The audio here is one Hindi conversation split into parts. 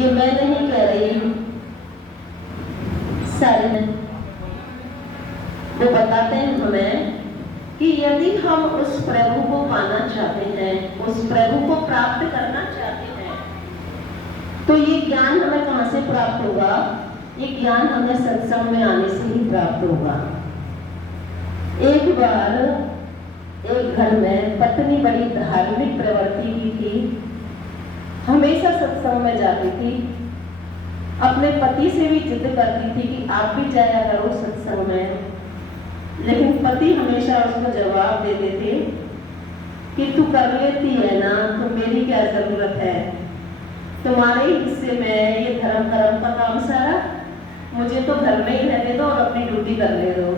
ये मैं नहीं कह रही, सारे वो बताते हैं हमें कि यदि हम उस प्रभु को पाना चाहते हैं, उस प्रभु को प्राप्त करना चाहते हैं, तो ये ज्ञान हमें कहां से प्राप्त होगा? ये ज्ञान हमें सत्संग में आने से ही प्राप्त होगा। एक बार एक घर में पत्नी बड़ी धार्मिक प्रवृत्ति की थी, हमेशा सत्संग में जाती थी, अपने पति से भी जिद करती थी कि आप भी जाया करो सत्संग में, लेकिन पति हमेशा उसको जवाब देते थे कि तू कर लेती है ना, तो मेरी क्या जरूरत है, तुम्हारे हिस्से में ये धर्म कर्म का काम सारा, मुझे तो घर में ही रहने दो और अपनी ड्यूटी करने दो।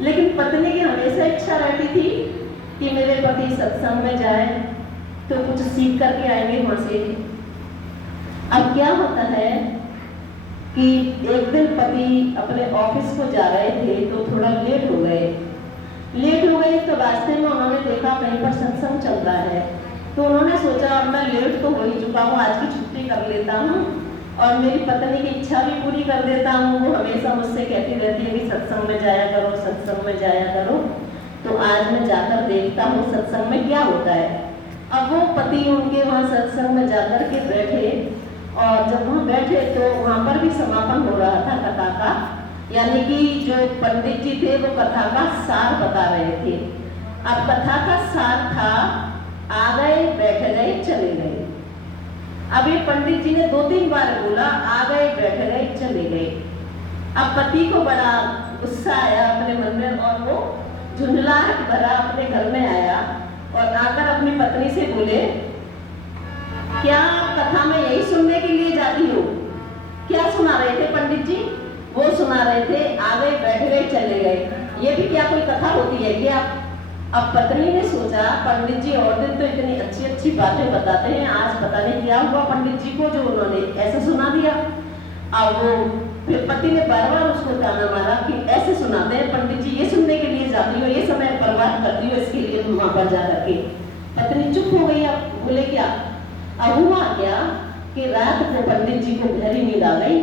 लेकिन पत्नी की हमेशा इच्छा रहती थी कि मेरे पति सत्संग में जाए तो कुछ सीख करके आएंगे वहां से। अब क्या होता है कि एक दिन पति अपने ऑफिस को जा रहे थे तो थोड़ा लेट हो गए तो रास्ते में उन्होंने देखा कहीं पर सत्संग चल रहा है, तो उन्होंने सोचा अब मैं लेट तो हो ही चुका हूँ, आज की छुट्टी कर लेता हूँ और मेरी पत्नी की इच्छा भी पूरी कर देता हूँ। वो हमेशा मुझसे कहती रहती है कि सत्संग में जाया करो, सत्संग में जाया करो, तो आज मैं जाकर देखता हूँ सत्संग में क्या होता है। अब वो पति उनके वहाँ सत्संग में जाकर के बैठे, और जब वहाँ बैठे तो वहाँ पर भी समापन हो रहा था कथा का, यानी कि जो पंडित जी थे वो कथा का सार बता रहे थे। अब कथा का सार था, आ गए, बैठ गए, चले गए। अब ये पंडित जी ने 2-3 बार बोला, आ गए, बैठ गए, चले गए। अब पति को बड़ा गुस्सा आया अपने मन में और वो झुंझलाहट भरा अपने घर में आया और आकर अपनी पत्नी से बोले, क्या कथा में यही सुनने के लिए जाती हो? क्या सुना रहे थे पंडित जी? वो सुना रहे थे, आ गए, बैठ गए, चले गए। ये भी क्या कोई कथा होती है क्या? अब पत्नी ने सोचा पंडित जी और दिन तो इतनी अच्छी अच्छी बातें बताते हैं, आज पता नहीं क्या हुआ पंडित जी को जो उन्होंने ऐसा सुना दिया। अब वो फिर पति ने बार बार उसको ताना मारा कि ऐसे सुनाते हैं पंडित जी, ये सुनने के लिए जाती हो, ये समय बर्बाद करती हो इसके लिए वहां पर जा करके। पत्नी चुप हो गई। अब बोले क्या? अब हुआ क्या कि रात को पंडित जी को गहरी नींद आ गई,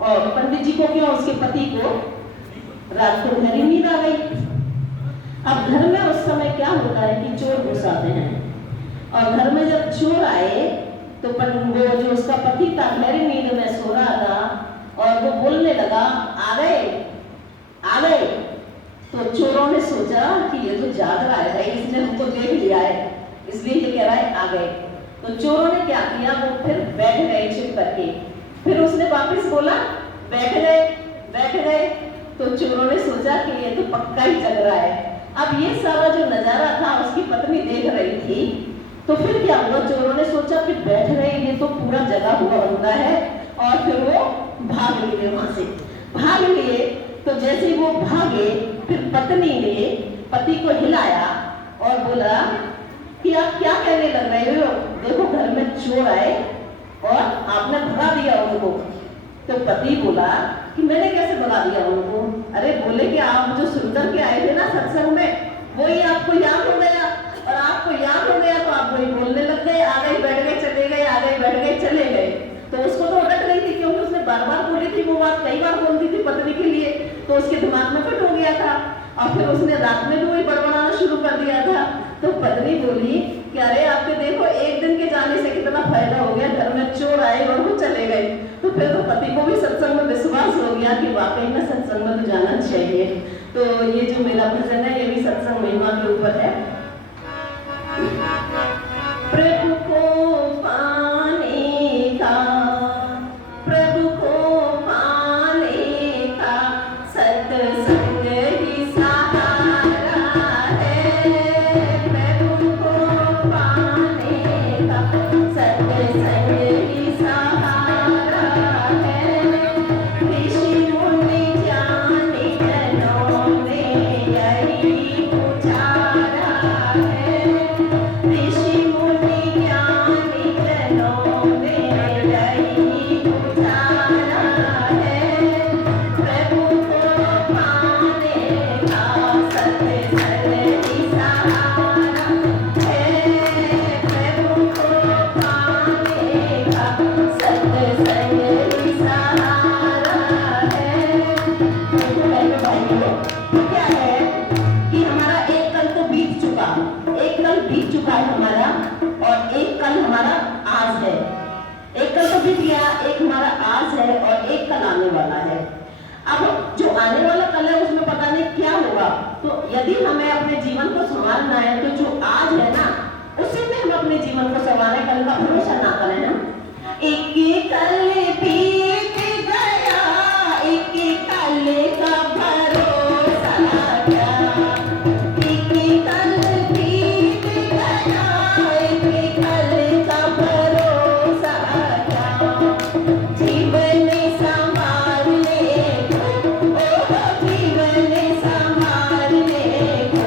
और पंडित जी को क्यों, उसके पति को रात को गहरी नींद आ गई। अब घर में उस समय क्या होता है कि चोर घुस आते हैं, और घर में जब चोर आए तो वो जो उसका पति था गहरी नींद में सो रहा था और वो बोलने लगा, आ गए, आ गए। तो चोरों ने सोचा कि ये तो जाग रहा है, इसने हमको देख लिया है, इसलिए ये कह रहा है आ गए। तो चोरों ने क्या किया, वो फिर बैठ गए चुप करके। फिर उसने वापस बोला, बैठ गए, बैठ गए। तो चोरों ने सोचा कि ये तो पक्का ही जग रहा है। अब ये सारा जो नजारा था उसकी पत्नी देख रही थी। तो फिर क्या हुआ, चोरों ने सोचा कि बैठ गए, ये तो पूरा जगा हुआ होता है, और फिर वो भाग लिए, वहां से भाग लिए। तो जैसे ही वो भागे, फिर पत्नी ने पति को हिलाया और बोला कि आप क्या कहने लग रहे हो, देखो घर में चोर आए और आपने भगा दिया उनको। तो पति बोला कि मैंने कैसे भगा दिया उनको? अरे बोले कि आप जो सुनकर के आए थे ना सत्संग में, वही आपको याद हो गया, और आपको याद हो गया तो आप वही बोलने लग गए, आ गए, बैठ गए, चले गए, आ गए, बैठ गए, चले गए। तो उसको तो अटक रही थी, क्योंकि उसने बार बार बोली थी वो बात, कई बार बोलती थी पत्नी के लिए, तो उसके दिमाग में फिट हो गया था। और फिर उसने रात में भी वही बड़बड़ाना शुरू कर दिया था। तो पत्नी बोली कि अरे आपके देखो एक दिन के जाने से कितना फायदा हो गया, घर में चोर आए और वो चले गए। तो फिर तो पति को भी सत्संग में विश्वास हो गया कि वाकई में सत्संग में तो जाना चाहिए। तो ये जो मेरा भजन है ये भी सत्संग महिमा के ऊपर है। प्रभु को पाने का, प्रभु को पाने का सत्संग ही सहारा है। प्रभु को पाने का सत्संग ही सहारा है। ऋषि मुनि ज्ञानी जनों ने यही उजारा एक हमारा आज है और एक कल आने वाला है। अब जो आने वाला कल है उसमें पता नहीं क्या होगा, तो यदि हमें अपने जीवन को संभालना है तो जो आज है ना उसी में हम अपने जीवन को संभालें, कल का भरोसा ना करें ना। एक कल बीत गया, एक कल का भरोसा क्या, एक कल बीत गया, एक कल का भरोसा क्या, जीवन संभालने को, ओ जीवन संभालने को,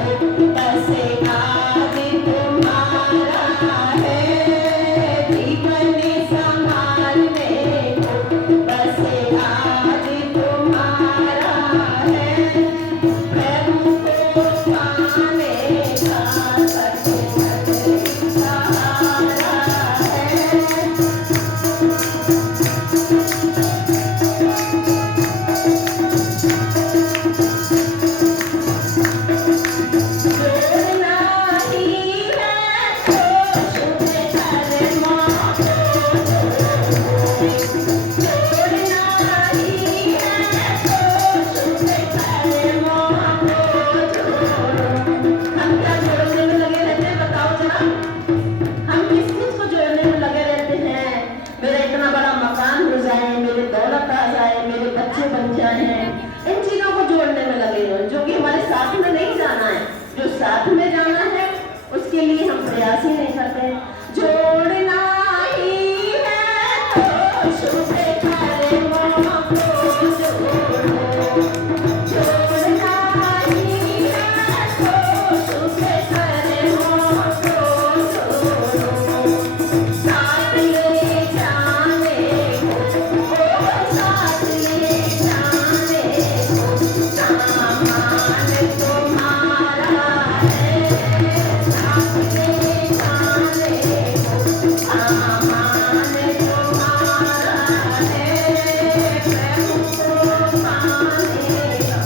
बस आज तुम्हारा है, जीवन संभालने को, बस आज तुम्हारा है, प्रभु को पाने का सच सहारा है। जोड़ना ही है तो शुभ कर्मों को जोड़ना ही है तो शुभ कर्मों को जोड़ो। हम क्या जोड़ने में लगे रहते हैं बताओ जरा, हम किस चीज को जोड़ने में लगे रहते हैं? मेरा इतना बड़ा मकान हो जाए, मेरे दौलत आ जाए, मेरे बच्चे बन जाए, इन चीजों को जोड़ने में लगे हो जो कि हमारे साथ में नहीं जाना है। जो साथ में जाना है उसके लिए हम प्रयास ही नहीं करते। जोड़ना ही है तो शुभ कर्मों को जोड़ो, जोड़ना ही है तो शुभ कर्मों को जोड़ो, साथ ले जाने को, ओ साथ ले जाने को, सामान तुम्हारा है, साथ ले जाने को, सामान तुम्हारा है, प्रभु को पाने का।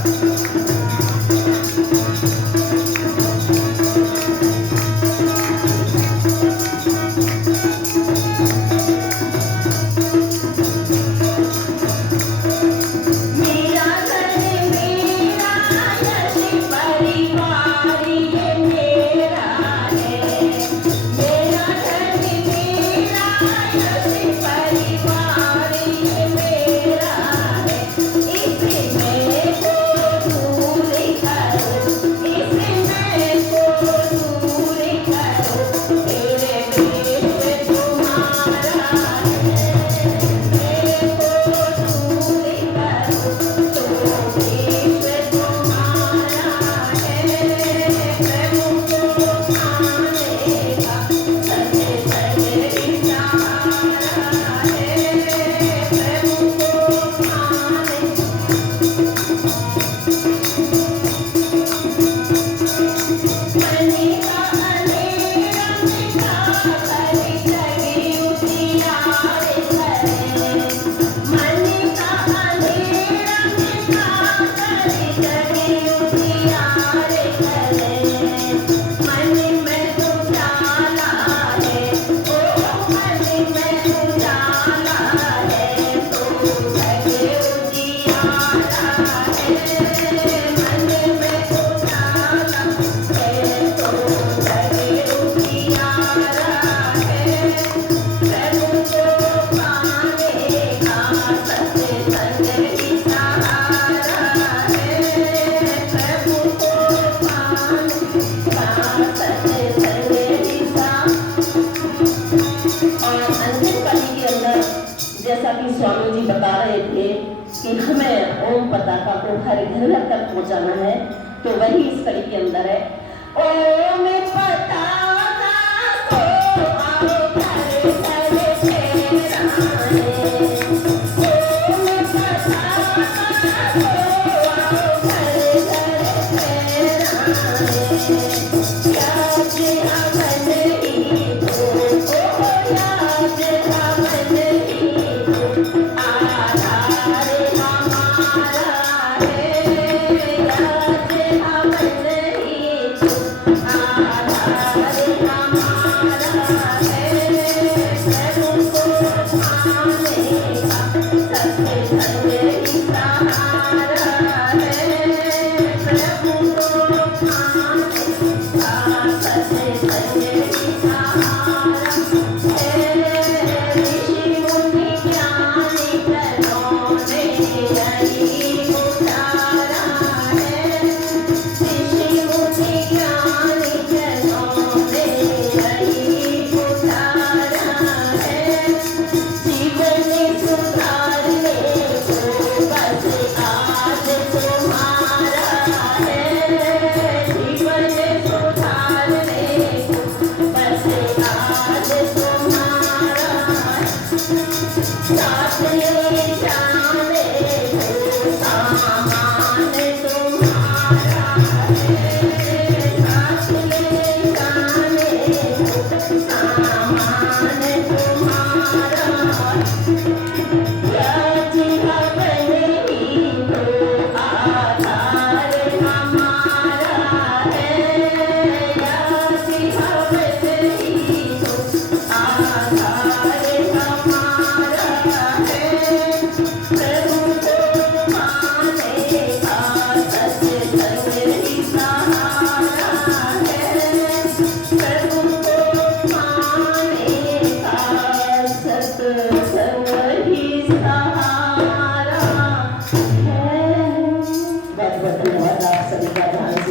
मेरा घर मेरा यश परिवार ये मेरा है, मेरा घर मेरा यश परिवार ये मेरा है, इसमें को दूर करो, इसमें को दूर करो, तेरे देश तुम्हारा है, मेरे को दूर करो, तो देश तुम्हारा है, प्रभु को पाने का सच सच सहारा है, प्रभु को पाने। मनी का अंधेरा मिटा कर जगी उजियार करे, मनी का अंधेरा मिटा कर जगी उजियार करे, मन में उजाला है, ओ मन में उजाला है, तो जगे उजियारा है, मन में उजाला है, तो जगे उजियारा है, प्रभु को पाने का सच सच सहारा है, प्रभु को पाने का सच सच सहारा। और अंतिम कली के अंदर जैसा कि स्वामी जी बता रहे थे कि हमें ओम पताका को हर घर घर तक पहुंचाना है, तो वही इस कली के अंदर है। ओम पताका को आओ घर घर फहराने, ओम पताका को आओ घर घर फहराने, याद अमन ही तो, ओ याद अमन ही तो, आधार हमारा है, याद अमन ही तो, आधार साथ ले